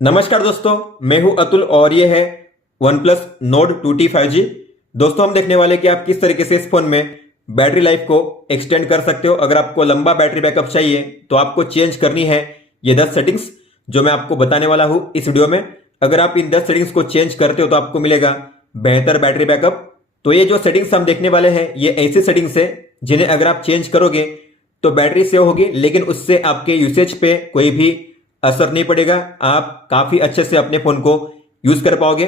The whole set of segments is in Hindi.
नमस्कार दोस्तों, मैं हूं अतुल और ये है OnePlus Nord 2T 5G। दोस्तों, हम देखने वाले कि आप किस तरीके से इस फोन में बैटरी लाइफ को एक्सटेंड कर सकते हो। अगर आपको लंबा बैटरी बैकअप चाहिए तो आपको चेंज करनी है ये 10 सेटिंग्स जो मैं आपको बताने वाला हूं इस वीडियो में। अगर आप इन 10 सेटिंग्स को चेंज करते हो तो आपको मिलेगा बेहतर बैटरी बैकअप। तो ये जो सेटिंग्स हम देखने वाले हैं ये ऐसी सेटिंग्स है जिन्हें अगर आप चेंज करोगे तो बैटरी सेव होगी, लेकिन उससे आपके यूसेज पे कोई भी असर नहीं पड़ेगा। आप काफी अच्छे से अपने फोन को यूज कर पाओगे।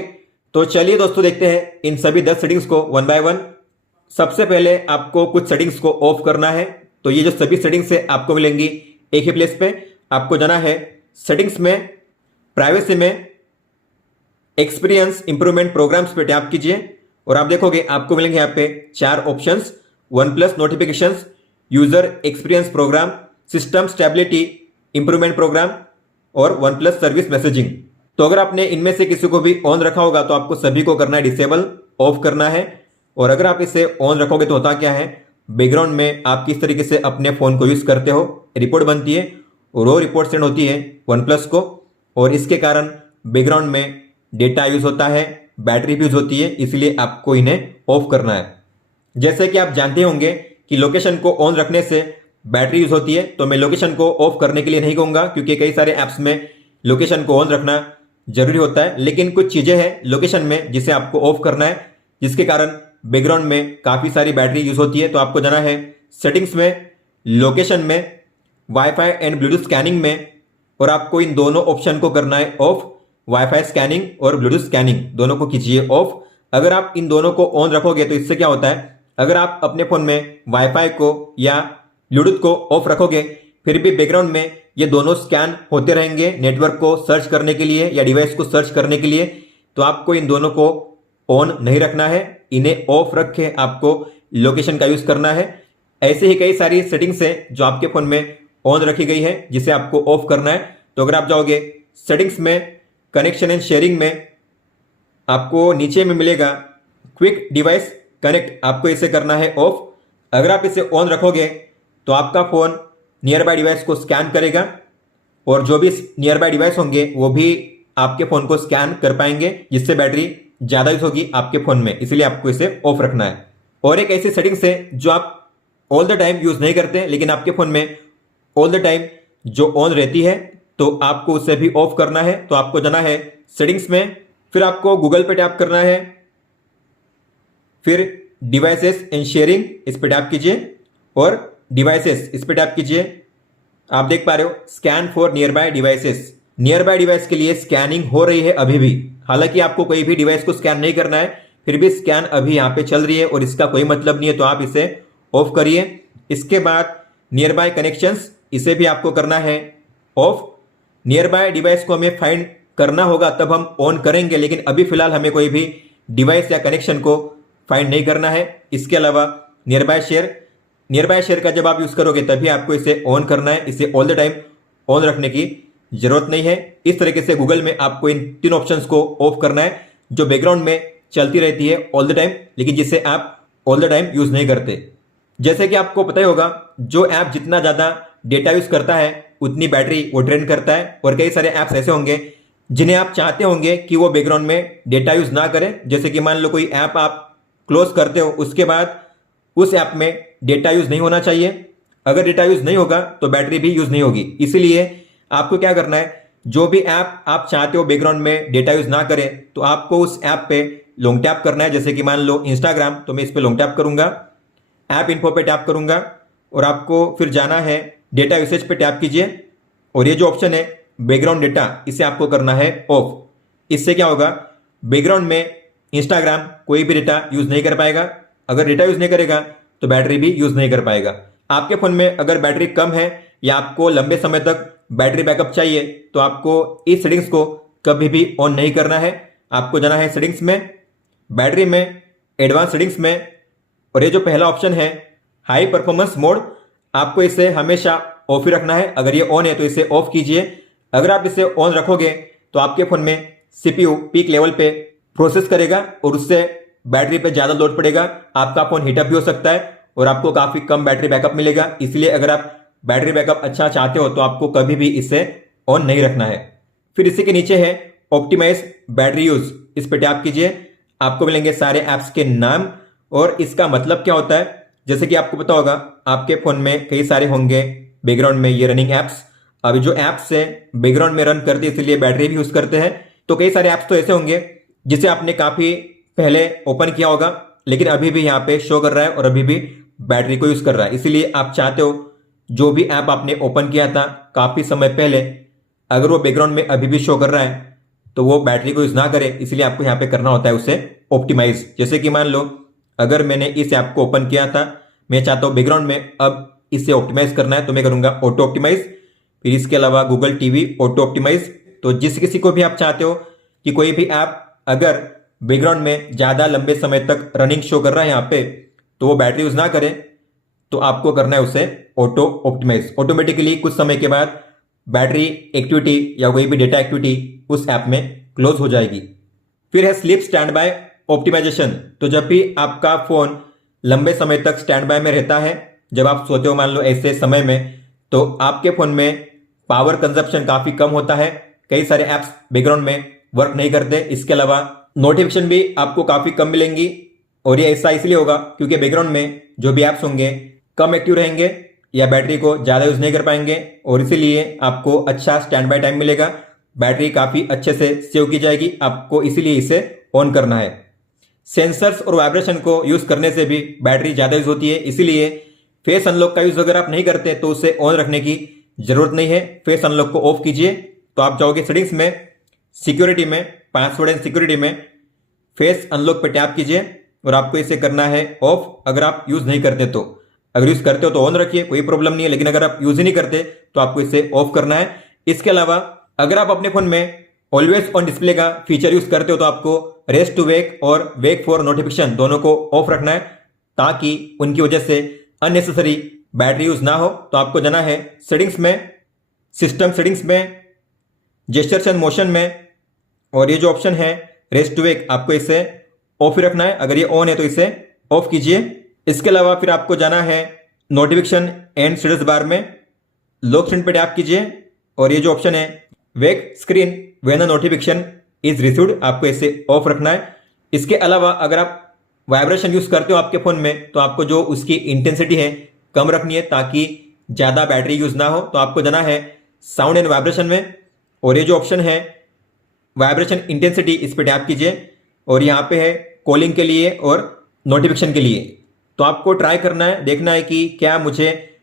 तो चलिए दोस्तों, देखते हैं इन सभी 10 सेटिंग्स को वन बाय वन। सबसे पहले आपको कुछ सेटिंग्स को ऑफ करना है। तो ये जो सभी सेटिंग्स है आपको मिलेंगी एक ही प्लेस पे। आपको जाना है सेटिंग्स में, प्राइवेसी में, एक्सपीरियंस इंप्रूवमेंट प्रोग्राम्स पे टैप कीजिए और आप देखोगे आपको मिलेंगे यहाँ पे 4 options: OnePlus notifications, user experience program, system stability improvement program और OnePlus सर्विस मैसेजिंग। तो अगर आपने इनमें से किसी को भी ऑन रखा होगा तो आपको सभी को करना है डिसेबल, ऑफ करना है। और अगर आप इसे ऑन रखोगे तो होता क्या है, बैकग्राउंड में आप किस तरीके से अपने फोन को यूज करते हो रिपोर्ट बनती है और वो रिपोर्ट सेंड होती है OnePlus को, और इसके कारण बैकग्राउंड में डेटा यूज होता है, बैटरी भी यूज होती है, इसलिए आपको इन्हें ऑफ करना है। जैसे कि आप जानते होंगे कि लोकेशन को ऑन रखने से बैटरी यूज होती है, तो मैं लोकेशन को ऑफ करने के लिए नहीं कहूंगा क्योंकि कई सारे ऐप्स में लोकेशन को ऑन रखना जरूरी होता है, लेकिन कुछ चीजें हैं लोकेशन में जिसे आपको ऑफ करना है, जिसके कारण बैकग्राउंड में काफी सारी बैटरी यूज होती है। तो आपको जाना है सेटिंग्स में, लोकेशन में, वाईफाई एंड ब्लूटूथ स्कैनिंग में, और आपको इन दोनों ऑप्शन को करना है ऑफ। वाईफाई स्कैनिंग और ब्लूटूथ स्कैनिंग दोनों को कीजिए ऑफ। अगर आप इन दोनों को ऑन रखोगे तो इससे क्या होता है, अगर आप अपने फोन में वाईफाई को या ब्लूटूथ को ऑफ रखोगे फिर भी बैकग्राउंड में ये दोनों स्कैन होते रहेंगे नेटवर्क को सर्च करने के लिए या डिवाइस को सर्च करने के लिए। तो आपको इन दोनों को ऑन नहीं रखना है, इन्हें ऑफ रख के आपको लोकेशन का यूज करना है। ऐसे ही कई सारी सेटिंग्स है जो आपके फोन में ऑन रखी गई है जिसे आपको ऑफ करना है। तो अगर आप जाओगे सेटिंग्स में, कनेक्शन एंड शेयरिंग में, आपको नीचे में मिलेगा क्विक डिवाइस कनेक्ट, आपको इसे करना है ऑफ। अगर आप इसे ऑन रखोगे तो आपका फोन नियर बाय डिवाइस को स्कैन करेगा और जो भी नियर बाय डिवाइस होंगे वो भी आपके फोन को स्कैन कर पाएंगे, जिससे बैटरी ज्यादा यूज होगी आपके फोन में, इसलिए आपको इसे ऑफ रखना है। और एक ऐसी सेटिंग्स है जो आप ऑल द टाइम यूज नहीं करते लेकिन आपके फोन में ऑल द टाइम जो ऑन रहती है, तो आपको उसे भी ऑफ करना है। तो आपको जाना है सेटिंग्स में, फिर आपको गूगल पे टैप करना है, फिर डिवाइसेस एंड शेयरिंग इस पे टैप कीजिए और डिवाइसेस इस पे टैप कीजिए। आप देख पा रहे हो scan for near by devices, near by device के लिए स्कैनिंग हो रही है अभी भी। हालांकि आपको कोई भी डिवाइस को स्कैन नहीं करना है, फिर भी स्कैन अभी यहां पे चल रही है और इसका कोई मतलब नहीं है, तो आप इसे ऑफ करिए। इसके बाद नियर बाय कनेक्शंस, इसे भी आपको करना है ऑफ। नियर बाय डिवाइस को हमें फाइंड करना होगा तब हम ऑन करेंगे, लेकिन अभी फिलहाल हमें कोई भी डिवाइस या कनेक्शन को फाइंड नहीं करना है। इसके अलावा near by share, near by share का जब आप यूज करोगे तभी आपको इसे ऑन करना है, इसे ऑल द टाइम ऑन रखने की जरूरत नहीं है। इस तरीके से गूगल में आपको इन 3 ऑप्शंस को ऑफ करना है जो बैकग्राउंड में चलती रहती है ऑल द टाइम, लेकिन जिसे आप ऑल द टाइम यूज नहीं करते। जैसे कि आपको पता ही होगा, जो ऐप जितना ज्यादा डेटा यूज करता है उतनी बैटरी वो ड्रेन करता है, और कई सारे ऐप्स ऐसे होंगे जिन्हें आप चाहते होंगे कि वो बैकग्राउंड में डेटा यूज ना करें। जैसे कि मान लो कोई ऐप आप क्लोज करते हो, उसके बाद उस ऐप में डेटा यूज नहीं होना चाहिए। अगर डेटा यूज नहीं होगा तो बैटरी भी यूज नहीं होगी। इसीलिए आपको क्या करना है, जो भी ऐप आप चाहते हो बैकग्राउंड में डेटा यूज ना करें तो आपको उस ऐप पे लॉन्ग टैप करना है। जैसे कि मान लो इंस्टाग्राम, तो मैं इस पे लॉन्ग टैप करूंगा, ऐप इन्फो पे टैप करूंगा और आपको फिर जाना है डेटा यूसेज पे टैप कीजिए और ये जो ऑप्शन है बैकग्राउंड डेटा, इसे आपको करना है ऑफ। इससे क्या होगा, बैकग्राउंड में इंस्टाग्राम कोई भी डेटा यूज नहीं कर पाएगा। अगर डेटा यूज नहीं करेगा तो बैटरी भी यूज नहीं कर पाएगा। आपके फोन में अगर बैटरी कम है या आपको लंबे समय तक बैटरी बैकअप चाहिए तो आपको इस सेटिंग्स को कभी भी ऑन नहीं करना है। आपको जाना है सेटिंग्स में, बैटरी में, एडवांस सेटिंग्स में, और ये जो पहला ऑप्शन है हाई परफॉर्मेंस मोड, आपको इसे हमेशा ऑफ ही रखना है। अगर ये ऑन है तो इसे ऑफ कीजिए। अगर आप इसे ऑन रखोगे तो आपके फोन में सीपीयू पीक लेवल पे प्रोसेस करेगा और उससे बैटरी पे ज्यादा लोड पड़ेगा, आपका फोन हीटअप भी हो सकता है और आपको काफी कम बैटरी बैकअप मिलेगा। इसलिए अगर आप बैटरी बैकअप अच्छा चाहते हो तो आपको कभी भी इसे ऑन नहीं रखना है। फिर इसी के नीचे है ऑप्टिमाइज बैटरी यूज, इस पर टैप कीजिए। आपको मिलेंगे सारे ऐप्स के नाम और इसका मतलब क्या होता है। जैसे कि आपको पता होगा आपके फोन में कई सारे होंगे बैकग्राउंड में ये रनिंग ऐप्स। अभी जो ऐप्स है बैकग्राउंड में रन करते हैं इसलिए बैटरी भी यूज करते हैं। तो कई सारे ऐप्स तो ऐसे होंगे जिसे आपने काफी पहले ओपन किया होगा लेकिन अभी भी यहाँ पे शो कर रहा है और अभी भी बैटरी को यूज कर रहा है। इसीलिए आप चाहते हो जो भी ऐप आपने ओपन किया था काफी समय पहले, अगर वो बैकग्राउंड में अभी भी शो कर रहा है तो वो बैटरी को यूज ना करे, इसलिए आपको यहाँ पे करना होता है उसे ऑप्टिमाइज। जैसे कि मान लो अगर मैंने इस ऐप को ओपन किया था, मैं चाहता हूँ बैकग्राउंड में अब इसे ऑप्टिमाइज करना है तो मैं करूंगा ऑटो ऑप्टिमाइज। फिर इसके अलावा गूगल टीवी ऑटो ऑप्टिमाइज। तो जिस किसी को भी आप चाहते हो कि कोई भी ऐप अगर बैकग्राउंड में ज्यादा लंबे समय तक रनिंग शो कर रहा है यहाँ पे तो वो बैटरी यूज ना करे, तो आपको करना है उसे ऑटो ऑप्टिमाइज। ऑटोमेटिकली कुछ समय के बाद बैटरी एक्टिविटी या कोई भी डेटा एक्टिविटी उस ऐप में क्लोज हो जाएगी। फिर है स्लीप स्टैंड बाय ऑप्टिमाइजेशन। तो जब भी आपका फोन लंबे समय तक स्टैंड बाय में रहता है, जब आप सोते हो मान लो ऐसे समय में, तो आपके फोन में पावर कंजप्शन काफी कम होता है, कई सारे ऐप्स बैकग्राउंड में वर्क नहीं करते। इसके अलावा नोटिफिकेशन भी आपको काफी कम मिलेंगी और ये ऐसा इसलिए होगा क्योंकि बैकग्राउंड में जो भी ऐप्स होंगे कम एक्टिव रहेंगे या बैटरी को ज्यादा यूज नहीं कर पाएंगे और इसीलिए आपको अच्छा स्टैंड बाय टाइम मिलेगा, बैटरी काफी अच्छे से सेव की जाएगी। आपको इसीलिए इसे ऑन करना है। सेंसर्स और वाइब्रेशन को यूज करने से भी बैटरी ज्यादा यूज होती है, इसीलिए फेस अनलॉक का यूज अगर आप नहीं करते तो उसे ऑन रखने की जरूरत नहीं है। फेस अनलॉक को ऑफ कीजिए तो आप जाओगे सेटिंग्स में, सिक्योरिटी में, पासवर्ड एंड सिक्योरिटी में फेस अनलॉक पे टैप कीजिए और आपको इसे करना है ऑफ अगर आप यूज नहीं करते तो। अगर यूज करते हो तो ऑन रखिए, कोई प्रॉब्लम नहीं है, लेकिन अगर आप यूज ही नहीं करते तो आपको इसे ऑफ करना है। इसके अलावा अगर आप अपने फोन में ऑलवेज ऑन डिस्प्ले का फीचर यूज करते हो तो आपको रेस्ट टू वेक और वेक फॉर नोटिफिकेशन दोनों को ऑफ रखना है ताकि उनकी वजह से अननेसेसरी बैटरी यूज ना हो। तो आपको जाना है सेटिंग्स में, सिस्टम सेटिंग्स में, जेस्चर्स एंड मोशन में, और ये जो ऑप्शन है रेस्ट टू वेक आपको इसे ऑफ ही रखना है। अगर ये ऑन है तो इसे ऑफ कीजिए। इसके अलावा फिर आपको जाना है नोटिफिकेशन एंड स्टेटस बार में, लॉक स्क्रीन पे टैप कीजिए और ये जो ऑप्शन है wake screen when a notification is received आपको इसे ऑफ रखना है। इसके अलावा अगर आप वाइब्रेशन यूज करते हो आपके फोन में तो आपको जो उसकी इंटेंसिटी है कम रखनी है ताकि ज्यादा बैटरी यूज ना हो। तो आपको जाना है साउंड एंड वाइब्रेशन में और ये जो ऑप्शन है वाइब्रेशन इंटेंसिटी इस पर टैप कीजिए और यहाँ पे है कॉलिंग के लिए और नोटिफिकेशन के लिए। तो आपको ट्राई करना है, देखना है कि क्या मुझे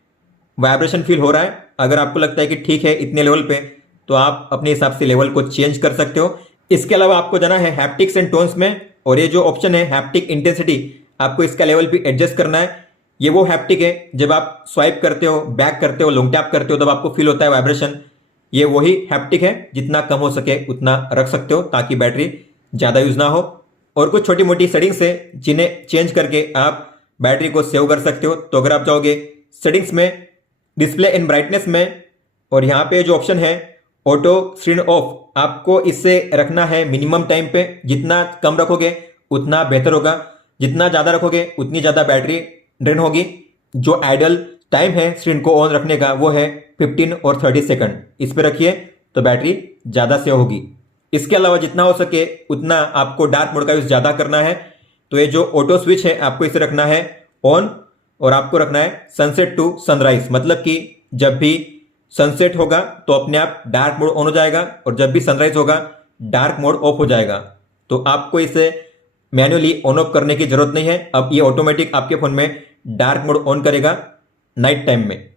वाइब्रेशन फील हो रहा है। अगर आपको लगता है कि ठीक है इतने लेवल पे तो आप अपने हिसाब से लेवल को चेंज कर सकते हो। इसके अलावा आपको जाना है हैप्टिक्स एंड टोन्स में और ये जो ऑप्शन है हैप्टिक इंटेंसिटी आपको इसका लेवल भी एडजस्ट करना है। ये वो हैप्टिक है जब आप स्वाइप करते हो, बैक करते हो, लॉन्ग टैप करते हो तब आपको फील होता है वाइब्रेशन। ये वही हैप्टिक है, जितना कम हो सके उतना रख सकते हो ताकि बैटरी ज्यादा यूज ना हो। और कुछ छोटी मोटी सेटिंग्स है जिन्हें चेंज करके आप बैटरी को सेव कर सकते हो। तो अगर आप जाओगे सेटिंग्स में, डिस्प्ले एंड ब्राइटनेस में, और यहाँ पे जो ऑप्शन है ऑटो स्क्रीन ऑफ आपको इससे रखना है मिनिमम टाइम पे। जितना कम रखोगे उतना बेहतर होगा, जितना ज्यादा रखोगे उतनी ज्यादा बैटरी ड्रेन होगी। जो आइडल टाइम है स्क्रीन को ऑन रखने का वो है 15 और 30 सेकंड, इस पे रखिए तो बैटरी ज्यादा सेव होगी। इसके अलावा जितना हो सके उतना आपको डार्क मोड का यूज ज्यादा करना है। तो ये जो ऑटो स्विच है आपको इसे रखना है ऑन और आपको रखना है सनसेट टू सनराइज, मतलब कि जब भी सनसेट होगा तो अपने आप डार्क मोड ऑन हो जाएगा और जब भी सनराइज होगा डार्क मोड ऑफ हो जाएगा। तो आपको इसे मैन्युअली ऑन ऑफ करने की जरूरत नहीं है, अब ये ऑटोमेटिक आपके फोन में डार्क मोड ऑन करेगा नाइट टाइम में।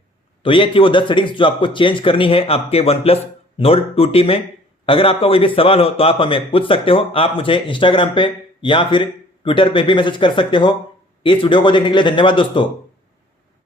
तो ये थी वो 10 सेटिंग्स जो आपको चेंज करनी है आपके OnePlus Nord 2T में। अगर आपका कोई भी सवाल हो तो आप हमें पूछ सकते हो। आप मुझे इंस्टाग्राम पे या फिर ट्विटर पे भी मैसेज कर सकते हो। इस वीडियो को देखने के लिए धन्यवाद दोस्तों।